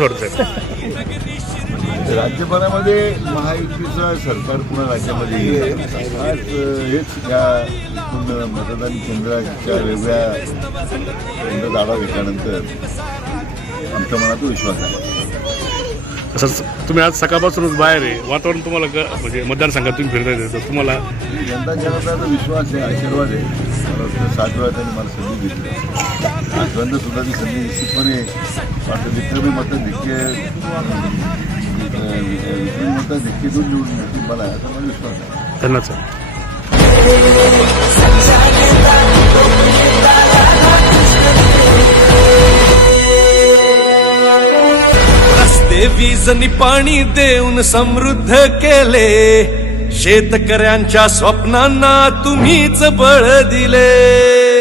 वाटतं साहेब राज्यभरामध्ये महायुतीचं सरकार पुन्हा राज्यामध्ये आज हेच या मतदान केंद्राच्या वेगळ्या केंद्र दाडा घेतल्यानंतर आमच्या मनात विश्वास आहे. तसंच तुम्ही आज सकाळपासूनच बाहेर आहे. वातावरण तुम्हाला क- म्हणजे मतदारसंघात तुम्ही फिरता येतं तर तुम्हाला जनता जनाचा विश्वास आहे आशीर्वाद आहे. सात वेळा त्यांनी मला संधी दिली. सुद्धा ती संधी निश्चितपणे वाटतं. विक्रमी मतं धिक्के विक्रमी मतं धिक्के देऊन निवडून येतील मला असा मला विश्वास आहे. धन्यवाद सर रस्ते वीज आणि पाणी देऊन समृद्ध केले. शेतकऱ्यांच्या स्वप्नांना तुम्हीच बळ दिले.